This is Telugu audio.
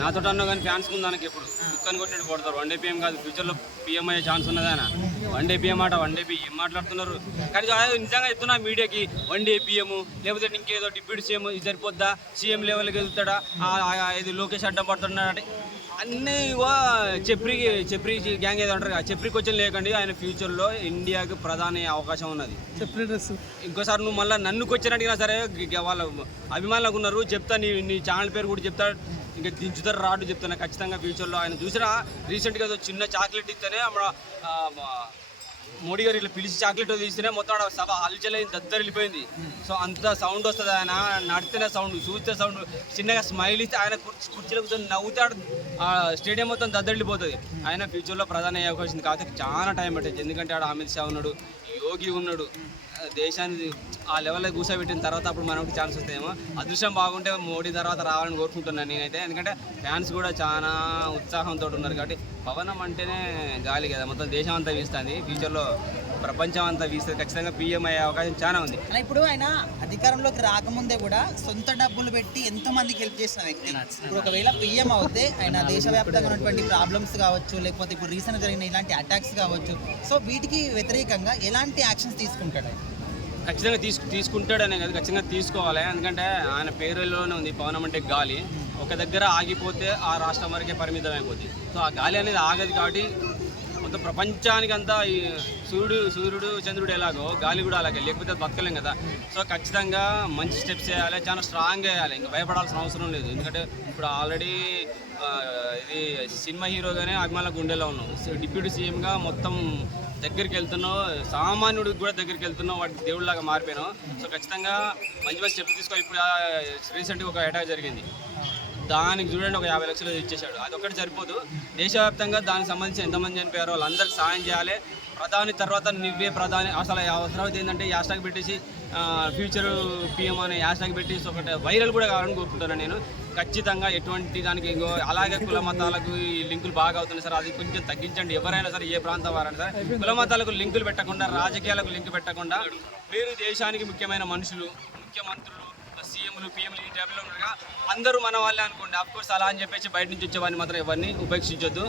నాతో అన్నా కానీ ఫ్యాన్స్ దానికి ఎప్పుడు? కుక్కని కొట్టినట్టు కొడతారు. వన్ డే పిఎం కాదు ఫ్యూచర్లో పిఎం అయ్యే ఛాన్స్ ఉన్నదానా వన్ డే పిఎం మాట వన్ డే పి ఏం మాట్లాడుతున్నారు? కానీ నిజంగా చెప్తున్నా మీడియాకి వన్ డే పిఎం లేకపోతే ఇంకేదో డిప్యూటీ సీఎం ఇది సరిపోద్దా? సీఎం లెవెల్కి వెళ్తాడా? ఇది లోకేష్ అడ్డం పడుతున్నాడు? అన్నీ చెప్రి చెప్రి గ్యాంగ్ ఏదో అంటారు చెప్రి క్వశ్చన్ లేకండి. ఆయన ఫ్యూచర్లో ఇండియాకి ప్రధాని అవకాశం ఉన్నది. చెప్పిన డ్రెస్. ఇంకోసారి నువ్వు మళ్ళీ నన్ను క్వశ్చన్ అడిగినా సరే వాళ్ళ అభిమానులకు ఉన్నారు. చెప్తా నీ నీ ఛానల్ పేరు కూడా చెప్తా ఇంకా దించుతారు రాడు చెప్తాను ఖచ్చితంగా ఫ్యూచర్లో ఆయన చూసినా రీసెంట్గా చిన్న చాక్లెట్ ఇస్తేనే మన మోడీ గారు ఇట్లా పిలిచి చాక్లెట్ తీస్తేనే మొత్తం ఆడ సభ హల్చలైంది దద్దరు వెళ్ళిపోయింది సో అంత సౌండ్ వస్తుంది ఆయన నడితేనే సౌండ్ చూస్తే సౌండ్ చిన్నగా స్మైల్ ఇస్తే ఆయన కుర్చీ కుర్చీలో కూర్చొని నవ్వుతాడు ఆ స్టేడియం మొత్తం దద్దరిల్లిపోతుంది. ఆయన ఫ్యూచర్లో ప్రధాన అయ్యే అవకాశం కాకపోతే చాలా టైం పట్టేది. ఎందుకంటే ఆడ అమిత్ షా ఉన్నాడు యోగి ఉన్నాడు. దేశాన్ని ఆ లెవెల్లో కూర్చోబెట్టిన తర్వాత అప్పుడు మనకి ఛాన్స్ వస్తాయేమో. అదృష్టం బాగుంటే మోడీ తర్వాత రావాలని కోరుకుంటున్నాను నేనైతే. ఎందుకంటే ఫ్యాన్స్ కూడా చాలా ఉత్సాహంతో ఉన్నారు కాబట్టి పవనం అంటేనే గాలి కదా. మొత్తం దేశం అంతా వీస్తుంది. ఫ్యూచర్లో ప్రపంచం అంతా వీస్తుంది. ఖచ్చితంగా పిఎం అయ్యే అవకాశం చాలా ఉంది. అలా ఇప్పుడు ఆయన అధికారంలోకి రాకముందే కూడా సొంత డబ్బులు పెట్టి ఎంతో మందికి హెల్ప్ చేసిన వ్యక్తి. ఇప్పుడు ఒకవేళ పిఎం అవుతే ఆయన దేశవ్యాప్తంగా ఉన్నటువంటి ప్రాబ్లమ్స్ కావచ్చు లేకపోతే ఇప్పుడు రీసెంట్ జరిగిన ఇలాంటి అటాక్స్ కావచ్చు. సో వీటికి వ్యతిరేకంగా ఎలాంటి యాక్షన్స్ తీసుకుంటాడు ఆయన? ఖచ్చితంగా తీసుకు తీసుకుంటాడనే కదా ఖచ్చితంగా తీసుకోవాలి. ఎందుకంటే ఆయన పేరులోనే ఉంది పవనం అంటే గాలి. ఒక దగ్గర ఆగిపోతే ఆ రాష్ట్రం వరకే పరిమితం అయిపోతుంది సో ఆ గాలి అనేది ఆగదు కాబట్టి మొత్తం ప్రపంచానికి అంతా ఈ సూర్యుడు సూర్యుడు చంద్రుడు ఎలాగో గాలి కూడా అలాగే లేకపోతే బతకలేం కదా. సో ఖచ్చితంగా మంచి స్టెప్స్ వేయాలి చాలా స్ట్రాంగ్ చేయాలి ఇంకా భయపడాల్సిన అవసరం లేదు. ఎందుకంటే ఇప్పుడు ఆల్రెడీ ఇది సినిమా హీరోగానే అభిమానుల గుండెలో ఉన్నాం. డిప్యూటీ సీఎంగా మొత్తం దగ్గరికి వెళ్తున్నావు సామాన్యుడికి కూడా దగ్గరికి వెళ్తున్నావు వాటికి దేవుడిలాగా మారిపోయినావు. సో ఖచ్చితంగా మంచి మంచి స్టెప్స్ తీసుకో. ఇప్పుడు రీసెంట్గా ఒక అటాక్ జరిగింది. దానికి చూడండి ఒక యాభై లక్షలు ఇచ్చేశాడు. అది ఒకటి సరిపోదు. దేశవ్యాప్తంగా దానికి సంబంధించి ఎంతమంది చనిపోయారో వాళ్ళందరికీ సాయం చేయాలి. ప్రధాని తర్వాత నువ్వే ప్రధాని. అసలు అవసరం ఏంటంటే యాస్టాక్ పెట్టేసి ఫ్యూచర్ పిఎం అనే యాస్టాగ్ పెట్టేసి ఒకటి వైరల్ కూడా కావాలని కోరుకుంటున్నాను నేను. ఖచ్చితంగా ఎటువంటి దానికి ఇంకో అలాగే కుల మతాలకు ఈ లింకులు బాగా అవుతున్నాయి సార్. అది కొంచెం తగ్గించండి. ఎవరైనా సరే ఏ ప్రాంతం వారైనా సరే. కుల మతాలకు లింకులు పెట్టకుండా రాజకీయాలకు లింక్ పెట్టకుండా మీరు దేశానికి ముఖ్యమైన మనుషులు ముఖ్యమంత్రులు సీఎంలు పీఎంలు ఈ టైంలో ఉండగా అందరూ మన వాళ్ళే అనుకోండి. అఫ్కోర్స్ అలా అని చెప్పేసి బయట నుంచి వచ్చేవాడిని మాత్రం ఎవరిని ఉపేక్షించొద్దు.